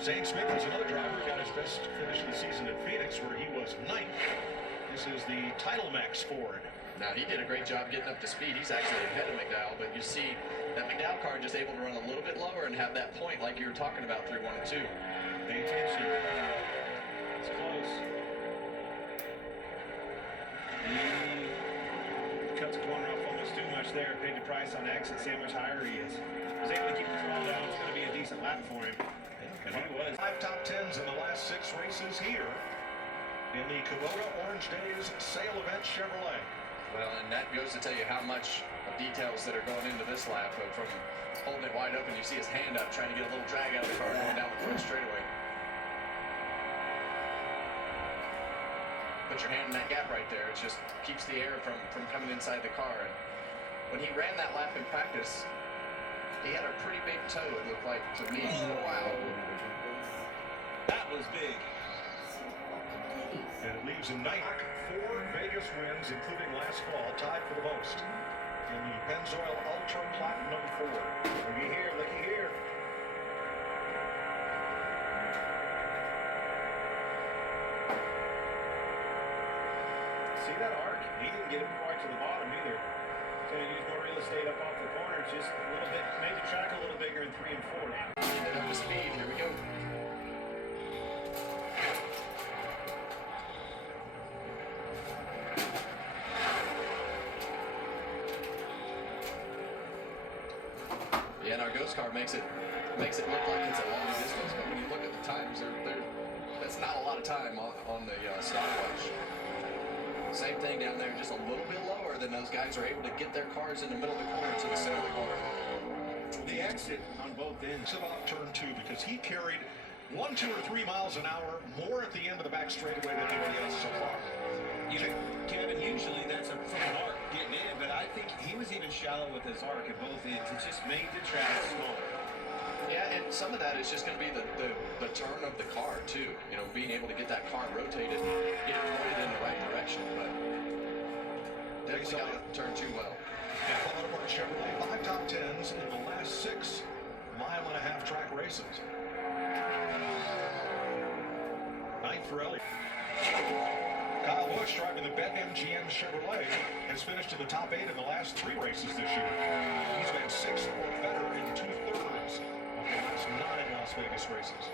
Zane Smith is another driver who got his best finish of the season at Phoenix, where he was 9th. This is the Title Max Ford. Now, he did a great job getting up to speed. He's actually ahead of McDowell, but you see that McDowell car just able to run a little bit lower and have that point like you were talking about through 1 and 2. Pay attention. It's close. He cuts the corner off almost too much there. Paid the price on exit. See how much higher he is. Was able to keep the throttle down. It's going to be a decent lap for him. And he was. 5 top 10s in the last 6 races here in the Kubota Orange Days Sale Event Chevrolet. Well, and that goes to tell you how much of details that are going into this lap, from holding it wide open. You see his hand up, trying to get a little drag out of the car, going down the front straightaway. Put your hand in that gap right there. It just keeps the air from coming inside the car. And when he ran that lap in practice, he had a pretty big toe, it looked like to me. Wow. That was big. And it leaves him 4 Vegas wins, including last fall, tied for the most. In the Pennzoil Ultra Platinum 4. Looky here, looky here. See that arc? He didn't get it quite to the bottom either. Going to use more real estate up off the corners, just a little bit, made the track a little bigger in 3 and 4. Get up to speed, here we go. Yeah, and our ghost car makes it look like it's a long distance, but when you look at the times, that's not a lot of time on the stopwatch. Same thing down there, just a little bit lower than those guys are able to get their cars in the middle of the corner to the center of the corner. The exit on both ends about turn 2 because he carried 1, 2, or 3 miles an hour more at the end of the back straightaway than anybody else so far. You know, Kevin, usually that's from an arc getting in, but I think he was even shallow with his arc at both ends. It just made the track smaller. Yeah, and some of that is just going to be the turn of the car, too. You know, being able to get that car rotated and get it pointed in the right direction. But definitely got to turn 2 well. Auto Chevrolet, 5 top 10s in the last 6 mile-and-a-half track races. 9th for Elliott. Kyle Busch, driving the BetMGM Chevrolet, has finished in the top 8 in the last 3 races this year. He's been 6th or better in 2/3 of the last 9 Las Vegas races.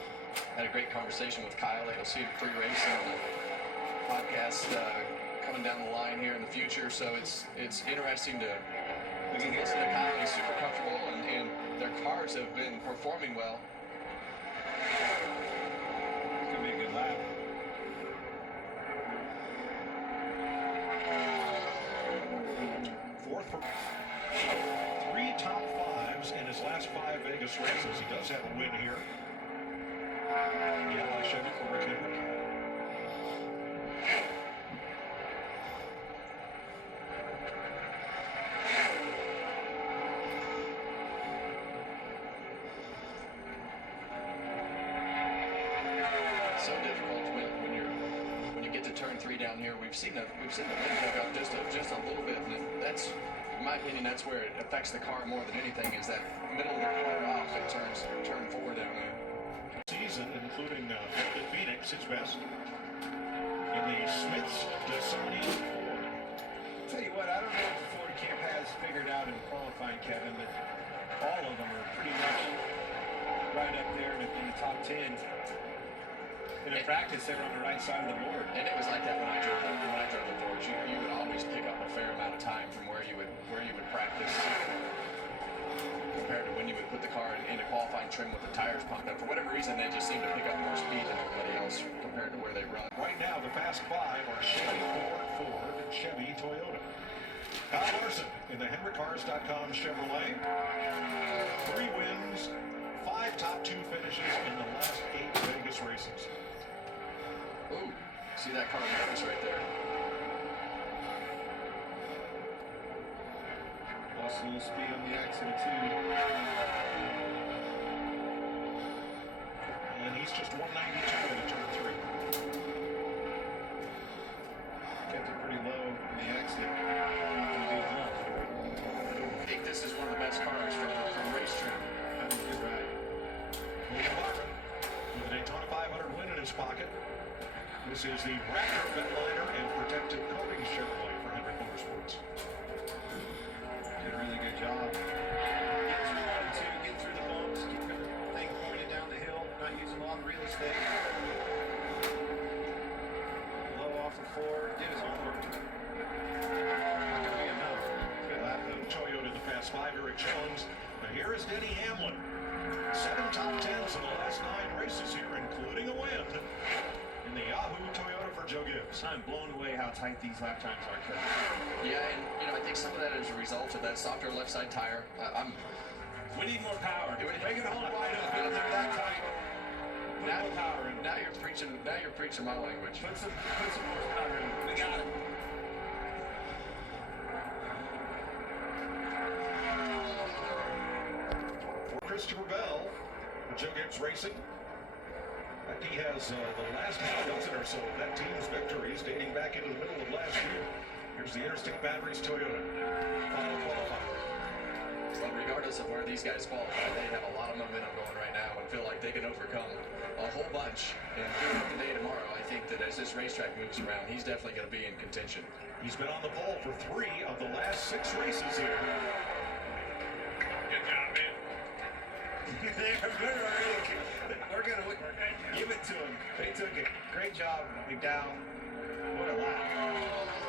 Had a great conversation with Kyle. You'll see him pre-racing on the podcast coming down the line here in the future. So it's interesting to listen to Kyle. He's super comfortable, and their cars have been performing well. It's going to be a good lap. Fourth for 3 top 5s in his last 5 Vegas races. He does have a win here. Yeah, Chevy for Rick Hendrick. So difficult when you get to turn 3 down here. We've seen the wind pick up just a little bit, and that's, in my opinion, that's where it affects the car more than anything. Is that middle of the corner off, it turn 4 down there. Season, including the Phoenix, its best. In the Smith's Dasani Ford. Tell you what, I don't know what the Ford camp has figured out in qualifying, Kevin, but all of them are pretty much right up there in the top 10. In practice, they were on the right side of the board. And it was like that when I drove the Fords. You would always pick up a fair amount of time from where you would practice compared to when you would put the car in a qualifying trim with the tires pumped up. For whatever reason, they just seem to pick up more speed than everybody else compared to where they run. Right now, the Fast 5 are Chevy, Ford, Chevy, Toyota. Kyle Larson in the HenryCars.com Chevrolet. 3 wins, 5 top 2 finishes in the last 8 Vegas races. Ooh, see that car nervous right there. Lost a little speed on the accident, too. And he's just 192 in turn 3. Kept it pretty low in the accident. I think this is one of the best cars from race trim. I think you're right. William Byron, who his pocket. This is the Raptor Bedliner and Protected Coatings Chevrolet for Henry Motorsports. Did a really good job. Get through one, two, get through the bumps, keep everything pointed down the hill, not using a lot of real estate. Low off the floor, did his homework. Not gonna be enough. Good lap though. Toyota in the Fast 5, Eric Jones. Now here is Denny Hamlin. 7 top 10s in the last 9 races here, including a win in the Yahoo Toyota for Joe Gibbs. I'm blown away how tight these lap times are, Kevin. Yeah, and I think some of that is a result of that softer left side tire. We need more power. Make it hold wide open. They're that tight. Put Now, more power in. now you're preaching my language. Put some more power in. We got it. For Christopher Bell, with Joe Gibbs Racing. He has the last half dozen or so of that team's victories dating back into the middle of last year. Here's the Interstate Batteries Toyota. Final qualifier. But regardless of where these guys qualify, they have a lot of momentum going right now and feel like they can overcome a whole bunch. And throughout the day tomorrow, I think that as this racetrack moves around, he's definitely going to be in contention. He's been on the pole for 3 of the last 6 races here. Good job, man. We're gonna give it to him. They took it. Great job, McDowell. What a lap.